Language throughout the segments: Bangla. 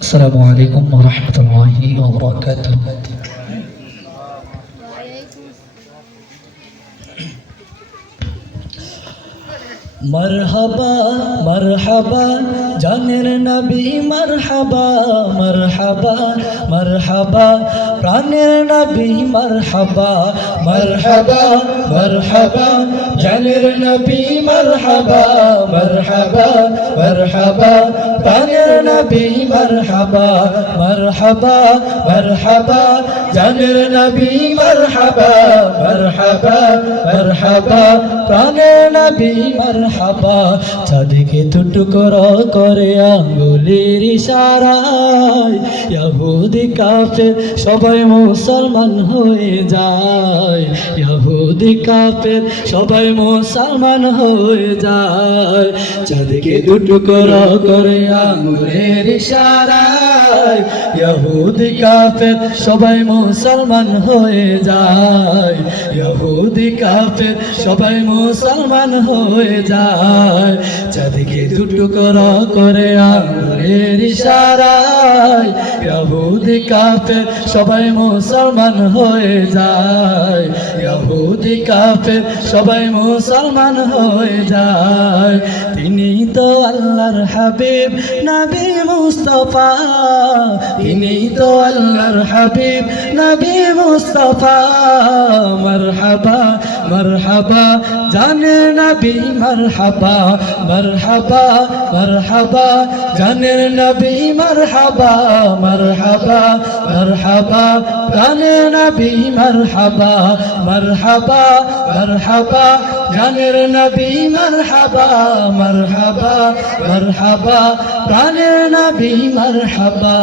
السلام عليكم ورحمة الله وبركاته. मरहबा मरहबा জানের নবী মরহবা মরহবা মরহবা প্রাণের নবী মরহবা মরহবা মরহবা জানের নবী মরহবা মরহবা মরহবা প্রাণের নবী মরহবা মরহবা মরহবা জানের নবী মরহবা মরহবা মরহবা প্রাণের নবী মরহবা চাঁদকে টুকরো করে আঙ্গুলের ইশারায় ইহুদি কাফের সবাই মুসলমান হয়ে যায় ইহুদি কাফের সবাই মুসলমান হয়ে যায় চাঁদকে টুকরো করে আঙ্গুলের ইশারায় ইহুদি কাফের সবাই মুসলমান হয়ে যায় ইহুদি কাফের সবাই মুসলমান হয়ে যায় চাঁদকে টুকরো করে আঙ্গুলের ইশারায় ইহুদি কাফের সবাই মুসলমান হয়ে যায় ইহুদি কাফের সবাই মুসলমান হয়ে যায় তিনি তো আল্লাহর হাবিব নবী মুস্তাফা তিনি তো আল্লাহর হাবিব নবী মুস্তাফা মারহাবা মারহাবা জানে নবী মারহাবা মারহাবা মারহাবা জানের নবী মারহাবা মারহাবা মারহাবা জানের নবী মারহাবা মারহাবা মারহাবা জানের নবী মারহাবা মারহাবা মারহাবা প্রাণের নবী মারহাবা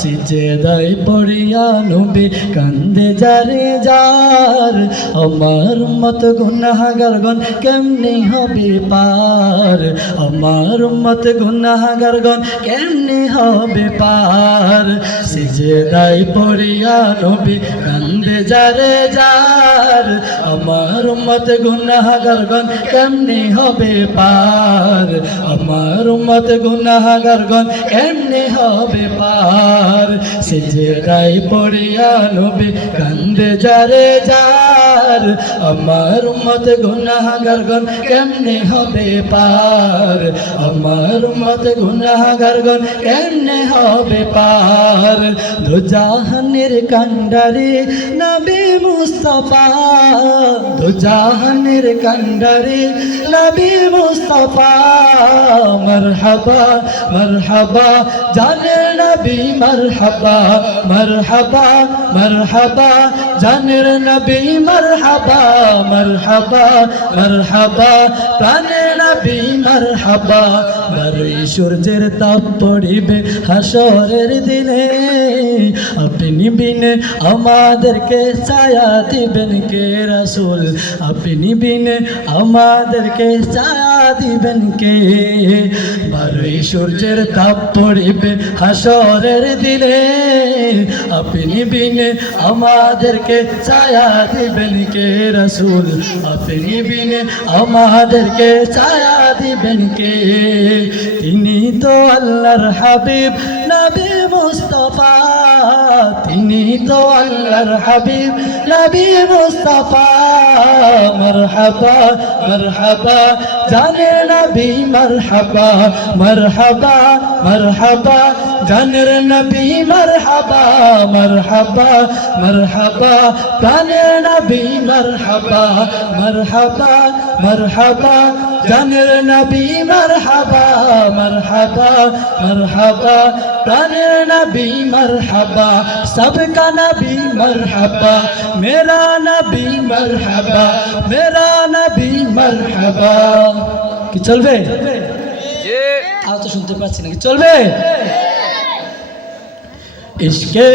সিজদায় পড়িয়া নবী কান্দে যারে যার আমার মত গুনাহগারগণ কেমনে হবে পার আমার মত গুনাহগারগণ কেমনে হবে পার সিজদায় পড়িয়া নবী কান্দে যারে যার আমার মত গুনাহগারগণ কেমনে হবে পার আমার মত গুনাহগারগণ কেমনে হবে পার সিজদায় পড়িয়া নবী কান্দে যারে যার আমার মত গুনাহগারগণ কেমনে হবে পার আমার মত গুনাহগারগণ কেমনে হবে পার দুজাহানের কান্ডারে নবী মুস্তাফা দুজাহানের কান্ডারে নবী মুস্তাফা মারহাবা মারহাবা জানের নবী মারহাবা মারহাবা মারহাবা জানের নবী মারহাবা মারহাবা মারহাবা প্রাণের নবী মারহাবা বারোই সূর্যের তাপ পড়িবে হাসরের দিনে আপনি বিনে আমাদেরকে ছায়া দিবেন কে রাসূল আপনি বিনে আমাদেরকে ছায়া দিবেন কে বারোই সূর্যের তাপ পড়িবে হাসরের দিনে আপনি বিনে আমাদেরকে ছায়া দিবেন কে রাসূল আপনি বিনে আমাদেরকে ছায়া দিবেন কে তিনি তো আল্লাহর হাবিব নবী মুস্তাফা তিনি তো আল্লাহর হাবিব নবী মুস্তাফা মারহাবা মারহাবা জানে নবী মারহাবা মারহাবা মারহাবা জানের নবী মারহাবা মারহাবা মারহাবা জানের নবী মারহাবা মারহাবা মারহাবা জানের নবী মারহাবা মারহাবা মারহাবা জানের নবী মারহাবা सबका नबी मरहबा मेरा नबी मरहबा मेरा नबी मरहबा কি চলবে আওয়াজ তো শুনতে পাচ্ছি না কি চলবে ইশকে